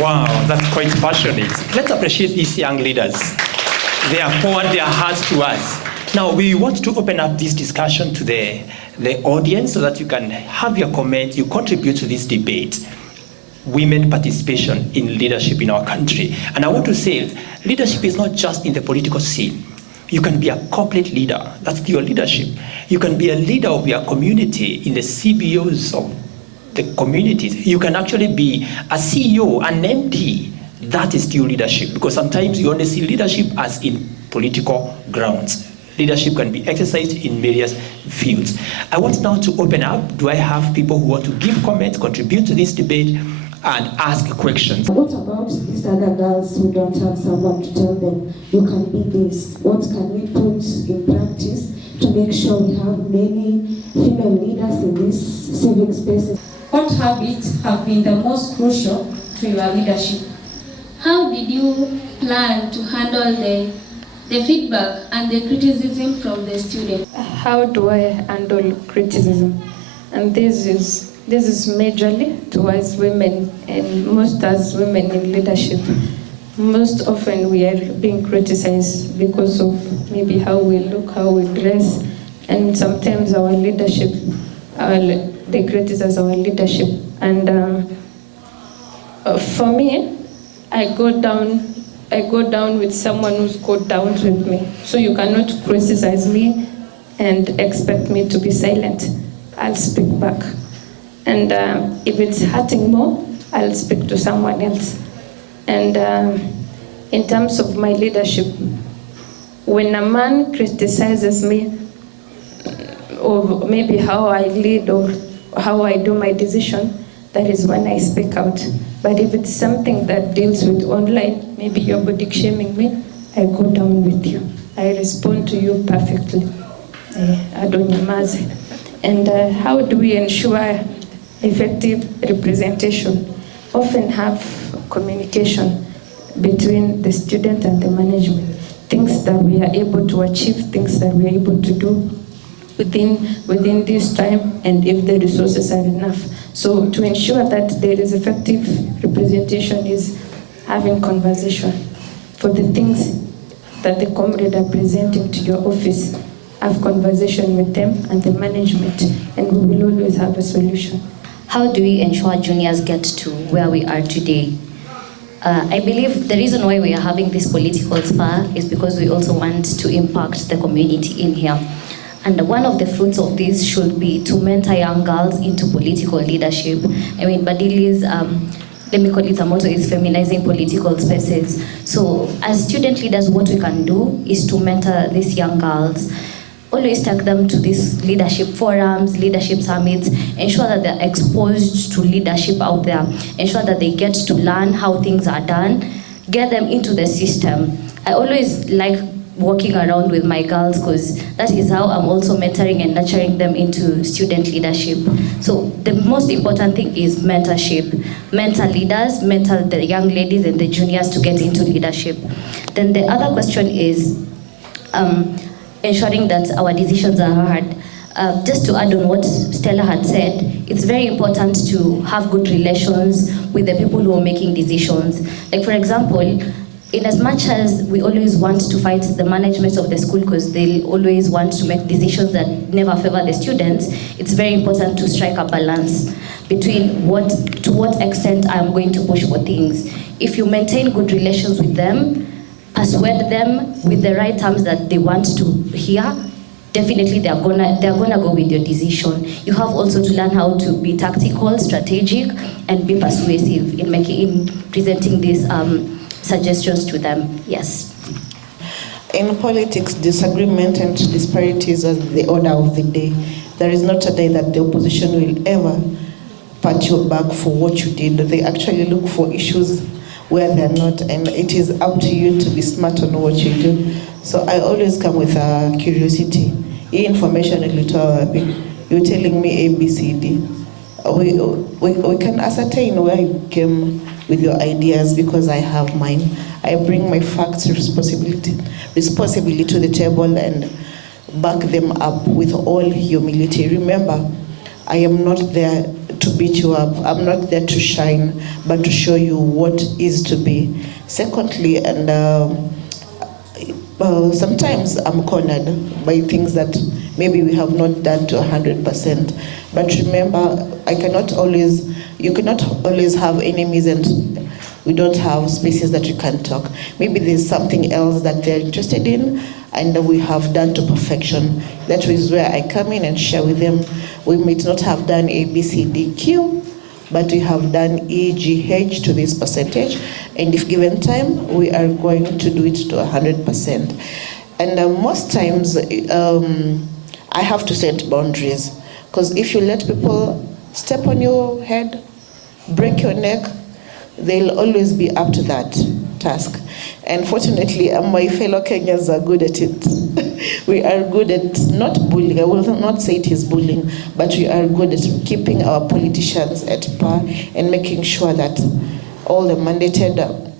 Wow, that's quite passionate. Let's appreciate these young leaders. They have poured their hearts to us. Now, we want to open up this discussion to the audience so that you can have your comment, you contribute to this debate. Women participation in leadership in our country. And I want to say, leadership is not just in the political scene. You can be a corporate leader. That's your leadership. You can be a leader of your community in the CBOs of the communities. You can actually be a CEO, an MD. That is still leadership, because sometimes you only see leadership as in political grounds. Leadership can be exercised in various fields. I want now to open up. Do I have people who want to give comments, contribute to this debate, and ask questions? What about these other girls who don't have someone to tell them, you can be this? What can we put in practice to make sure we have many female leaders in these civic spaces? What habits have been the most crucial to your leadership? How did you plan to handle the feedback and the criticism from the students? How do I handle criticism? And this is majorly towards women, and most as women in leadership. Most often we are being criticized because of maybe how we look, how we dress, and sometimes our leadership, they criticize our leadership. And for me, I go down with someone who's got down with me. So you cannot criticize me and expect me to be silent. I'll speak back. And if it's hurting more, I'll speak to someone else. And in terms of my leadership, when a man criticizes me, or maybe how I lead or how I do my decision, that is when I speak out. But if it's something that deals with online, maybe you're body shaming me, I go down with you. I respond to you perfectly. And how do we ensure effective representation? Often have communication between the student and the management. Things that we are able to achieve, things that we are able to do within this time, and if the resources are enough. So to ensure that there is effective representation is having conversation for the things that the comrade are presenting to your office. Have conversation with them and the management, and we will always have a solution. How do we ensure juniors get to where we are today? I believe the reason why we are having this political spur is because we also want to impact the community in here. And one of the fruits of this should be to mentor young girls into political leadership. I mean, Badili's, let me call it a motto, is feminizing political spaces. So as student leaders, what we can do is to mentor these young girls. always take them to these leadership forums, leadership summits, ensure that they're exposed to leadership out there, ensure that they get to learn how things are done, get them into the system. I always like walking around with my girls because that is how I'm also mentoring and nurturing them into student leadership. So the most important thing is mentorship. Mentor leaders, mentor the young ladies and the juniors to get into leadership. Then the other question is ensuring that our decisions are heard. Just to add on what Stella had said, it's very important to have good relations with the people who are making decisions. Like for example, in as much as we always want to fight the management of the school because they'll always want to make decisions that never favor the students, it's very important to strike a balance between to what extent I'm going to push for things. If you maintain good relations with them, persuade them with the right terms that they want to hear, definitely they're gonna go with your decision. You have also to learn how to be tactical, strategic, and be persuasive in presenting these suggestions to them. Yes. In politics, disagreement and disparities are the order of the day. There is not a day that the opposition will ever pat your back for what you did. They actually look for issues where they're not, and it is up to you to be smart on what you do. So I always come with a curiosity. Information you're telling me A, B, C, D. We can ascertain where you came with your ideas because I have mine. I bring my facts responsibly to the table and back them up with all humility. Remember, I am not there to beat you up. I'm not there to shine, but to show you what is to be. Secondly, and sometimes I'm cornered by things that maybe we have not done to 100%. But remember, you cannot always have enemies, and we don't have spaces that we can talk. Maybe there's something else that they're interested in and we have done to perfection. That is where I come in and share with them. We might not have done A, B, C, D, Q, but we have done E, G, H to this percentage. And if given time, we are going to do it to 100%. And most times, I have to set boundaries. Because if you let people step on your head, break your neck, they'll always be up to that task. And fortunately, my fellow Kenyans are good at it. We are good at not bullying. I will not say it is bullying, but we are good at keeping our politicians at par and making sure that all the mandated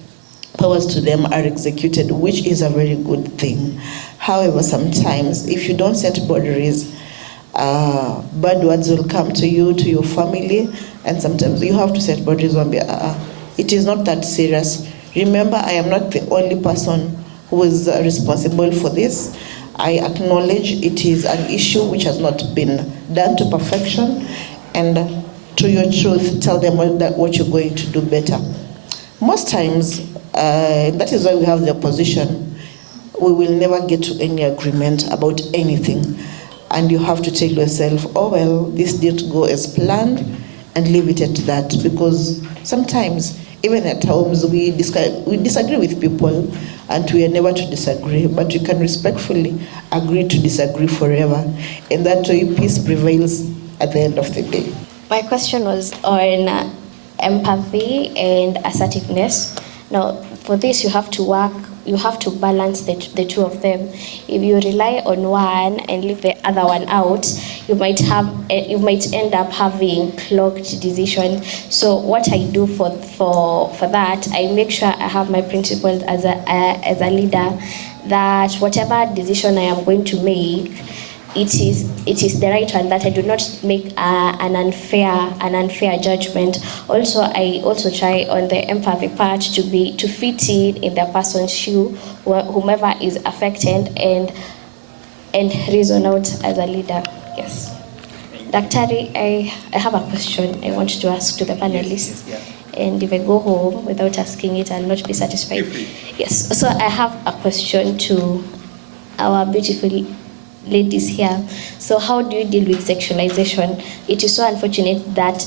powers to them are executed, which is a very good thing. However, sometimes if you don't set boundaries, bad words will come to you, to your family, and sometimes you have to set boundaries on it is not that serious. Remember, I am not the only person who is responsible for this. I acknowledge it is an issue which has not been done to perfection, and to your truth, tell them what you're going to do better. Most times, that is why we have the opposition. We will never get to any agreement about anything. And you have to tell yourself, oh well, this didn't go as planned, and leave it at that. Because sometimes, even at homes, we disagree with people, and we are never to disagree, but we can respectfully agree to disagree forever. And that way, peace prevails at the end of the day. My question was on empathy and assertiveness. Now, for this, you have to balance the two of them. If you rely on one and leave the other one out, you might end up having clogged decisions. So what I do for that, I make sure I have my principles as a leader, that whatever decision I am going to make, it is the right one, that I do not make an unfair judgment. Also, I also try on the empathy part to fit in the person's shoe, whomever is affected, and reason out as a leader. Yes. Daktari, I have a question I want to ask to the panelists. Yes. And if I go home without asking it, I'll not be satisfied. Yes. So I have a question to our beautiful ladies here. So how do you deal with sexualization? It is so unfortunate that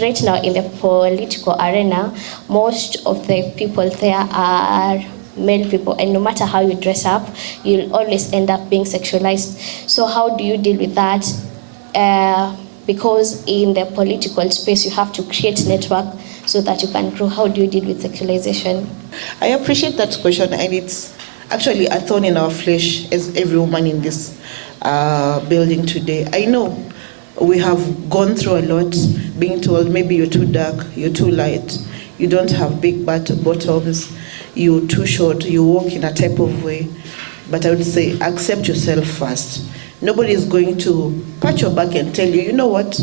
right now in the political arena, most of the people there are male people, and no matter how you dress up, you'll always end up being sexualized. So how do you deal with that? Because in the political space, you have to create network so that you can grow. How do you deal with sexualization? I appreciate that question, and it's actually a thorn in our flesh as every woman in this building today. I know we have gone through a lot, being told maybe you're too dark, you're too light, you don't have big bottoms, you're too short, you walk in a type of way. But I would say accept yourself first. Nobody is going to pat your back and tell you, you know what,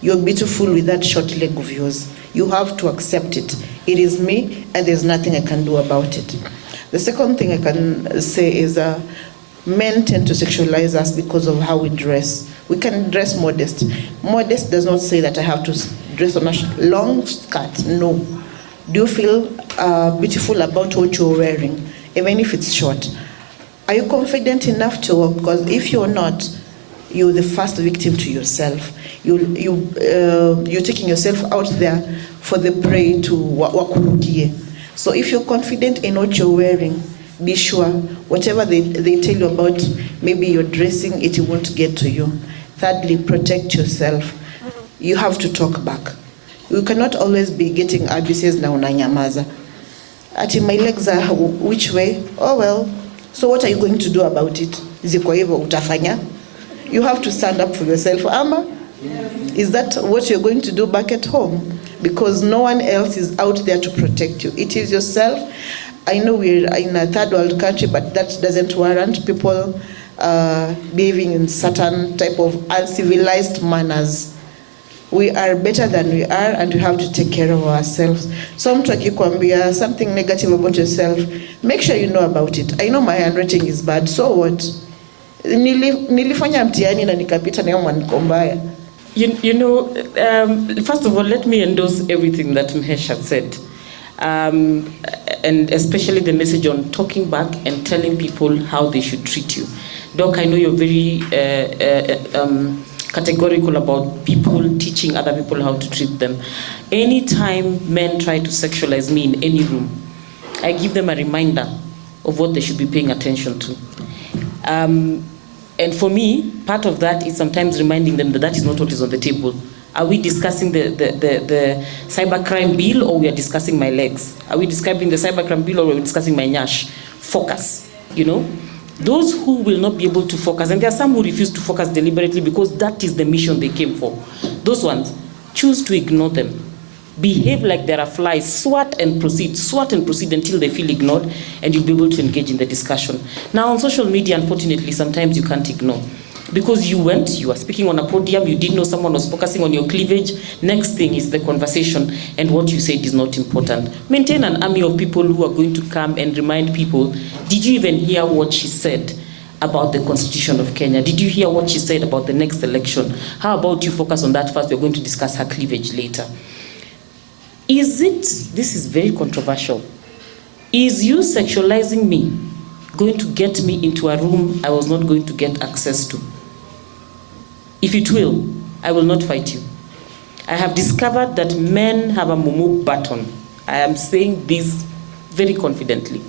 you're beautiful with that short leg of yours. You have to accept it. It is me, and there's nothing I can do about it. The second thing I can say is men tend to sexualize us because of how we dress. We can dress modest. Modest does not say that I have to dress on a long skirt. No. Do you feel beautiful about what you're wearing, even if it's short? Are you confident enough to walk? Because if you're not, you're the first victim to yourself. You're taking yourself out there for the prey to wakurukie. So if you're confident in what you're wearing, be sure whatever they tell you about maybe your dressing, it won't get to you. Thirdly, protect yourself. You have to talk back. You cannot always be getting abuses na unanyamaza. Ati my legs are which way? Oh well. So what are you going to do about it? Ziko hivyo utafanya? You have to stand up for yourself. Ama? Is that what you're going to do back at home? Because no one else is out there to protect you. It is yourself. I know we're in a third world country, but that doesn't warrant people behaving in certain type of uncivilized manners. We are better than we are, and we have to take care of ourselves. So mtu akikwambia something negative about yourself, make sure you know about it. I know my handwriting is bad, so what? Nilifanya mtihani na nikapita na mwaniko mbaya. You know, first of all, let me endorse everything that Mhesh has said. And especially the message on talking back and telling people how they should treat you. Doc, I know you're very categorical about people teaching other people how to treat them. Anytime men try to sexualize me in any room, I give them a reminder of what they should be paying attention to. And for me, part of that is sometimes reminding them that that is not what is on the table. Are we discussing the cybercrime bill, or we are discussing my legs? Are we describing the cybercrime bill, or are we discussing my nyash? Focus, you know? Those who will not be able to focus, and there are some who refuse to focus deliberately because that is the mission they came for. Those ones, choose to ignore them. Behave like there are flies, swat and proceed until they feel ignored, and you'll be able to engage in the discussion. Now on social media, unfortunately, sometimes you can't ignore. Because you were speaking on a podium, you didn't know someone was focusing on your cleavage. Next thing is the conversation, and what you said is not important. Maintain an army of people who are going to come and remind people, did you even hear what she said about the Constitution of Kenya? Did you hear what she said about the next election? How about you focus on that first? We're going to discuss her cleavage later. This is very controversial. Is you sexualizing me going to get me into a room I was not going to get access to? If it will, I will not fight you. I have discovered that men have a mumu button. I am saying this very confidently.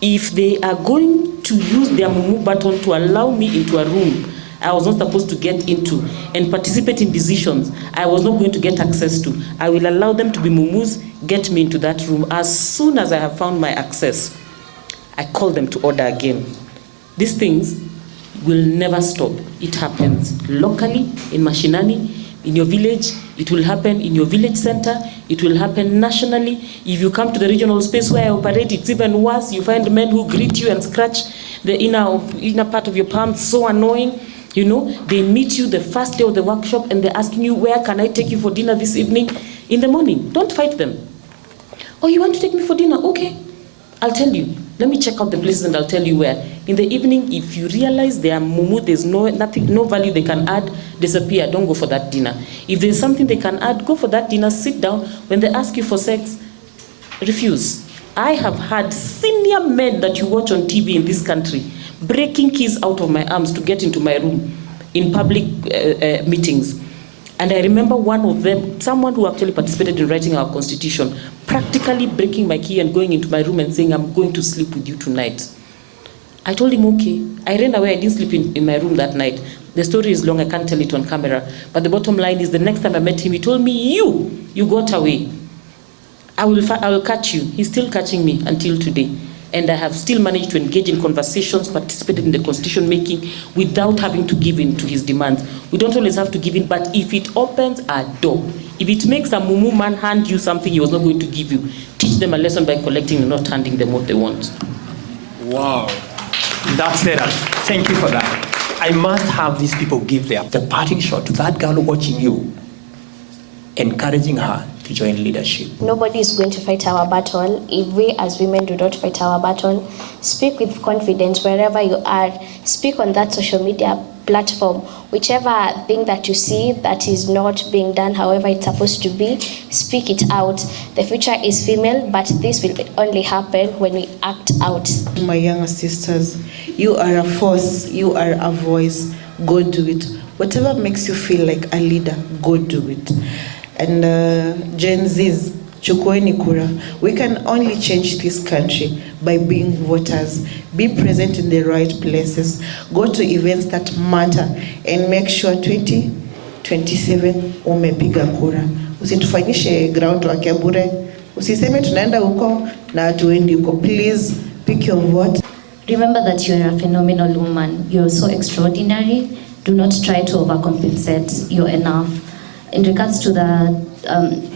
If they are going to use their mumu button to allow me into a room I was not supposed to get into and participate in decisions I was not going to get access to, I will allow them to be mumus, get me into that room. As soon as I have found my access, I call them to order again. These things will never stop. It happens locally, in mashinani, in your village. It will happen in your village center. It will happen nationally. If you come to the regional space where I operate, it's even worse. You find men who greet you and scratch the inner part of your palm, so annoying. You know, they meet you the first day of the workshop and they're asking you, where can I take you for dinner this evening? In the morning, don't fight them. Oh, you want to take me for dinner? Okay, I'll tell you. Let me check out the places and I'll tell you where. In the evening, if you realize they are mumu, there's no value they can add, disappear. Don't go for that dinner. If there's something they can add, go for that dinner, sit down. When they ask you for sex, refuse. I have had senior men that you watch on TV in this country breaking keys out of my arms to get into my room in public meetings. And I remember one of them, someone who actually participated in writing our constitution, practically breaking my key and going into my room and saying, I'm going to sleep with you tonight. I told him, okay. I ran away. I didn't sleep in my room that night. The story is long. I can't tell it on camera. But the bottom line is the next time I met him, he told me, you got away. I will catch you. He's still catching me until today. And I have still managed to engage in conversations, participated in the constitution making without having to give in to his demands. We don't always have to give in, but if it opens a door, if it makes a mumu man hand you something he was not going to give you, teach them a lesson by collecting and not handing them what they want. Wow. That's it. Thank you for that. I must have these people give the parting shot to that girl watching you, encouraging her to join leadership. Nobody is going to fight our battle if we as women do not fight our battle. Speak with confidence wherever you are. Speak on that social media platform. Whichever thing that you see that is not being done however it's supposed to be, speak it out. The future is female, but this will only happen when we act out. My younger sisters, you are a force, you are a voice. Go do it. Whatever makes you feel like a leader, go do it. And Gen Zs, chukueni kura. We can only change this country by being voters. Be present in the right places. Go to events that matter and make sure 2027 umepiga kura. Usitufanyishe ground work ya bure. Usiseme tunaenda huko na hatuendi huko. Please pick your vote. Remember that you're a phenomenal woman. You're so extraordinary. Do not try to overcompensate. You're enough. In regards to the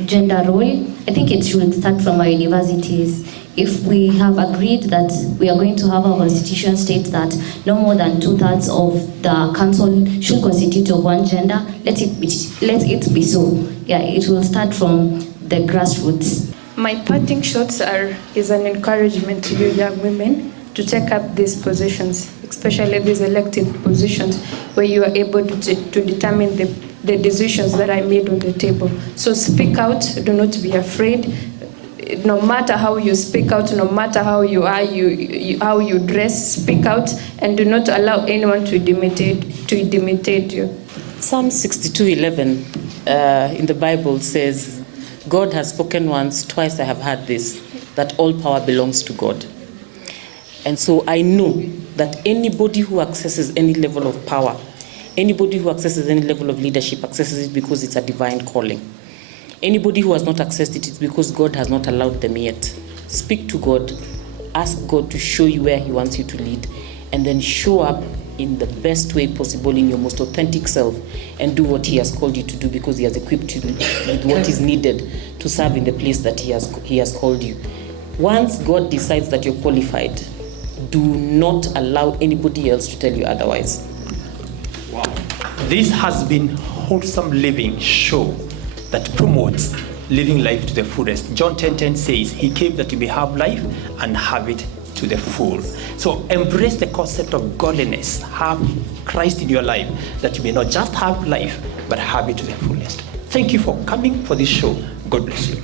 gender role, I think it should start from our universities. If we have agreed that we are going to have our constitution state that no more than 2/3 of the council should constitute of one gender, let it be so. Yeah, it will start from the grassroots. My parting shots is an encouragement to you young women to take up these positions, especially these elective positions where you are able to determine the decisions that are made on the table. So speak out, do not be afraid. No matter how you speak out, no matter how you are, how you dress, speak out and do not allow anyone to intimidate you. Psalm 62:11 in the Bible says, God has spoken once, twice I have heard this, that all power belongs to God. And so I know that anybody who accesses any level of power, anybody who accesses any level of leadership accesses it because it's a divine calling. Anybody who has not accessed it, it's because God has not allowed them yet. Speak to God, ask God to show you where he wants you to lead, and then show up in the best way possible in your most authentic self and do what he has called you to do because he has equipped you with what is needed to serve in the place that he has called you. Once God decides that you're qualified, do not allow anybody else to tell you otherwise. Wow. This has been Wholesome Living show that promotes living life to the fullest. John 10:10 says, he came that you may have life and have it to the full. So embrace the concept of godliness. Have Christ in your life that you may not just have life, but have it to the fullest. Thank you for coming for this show. God bless you.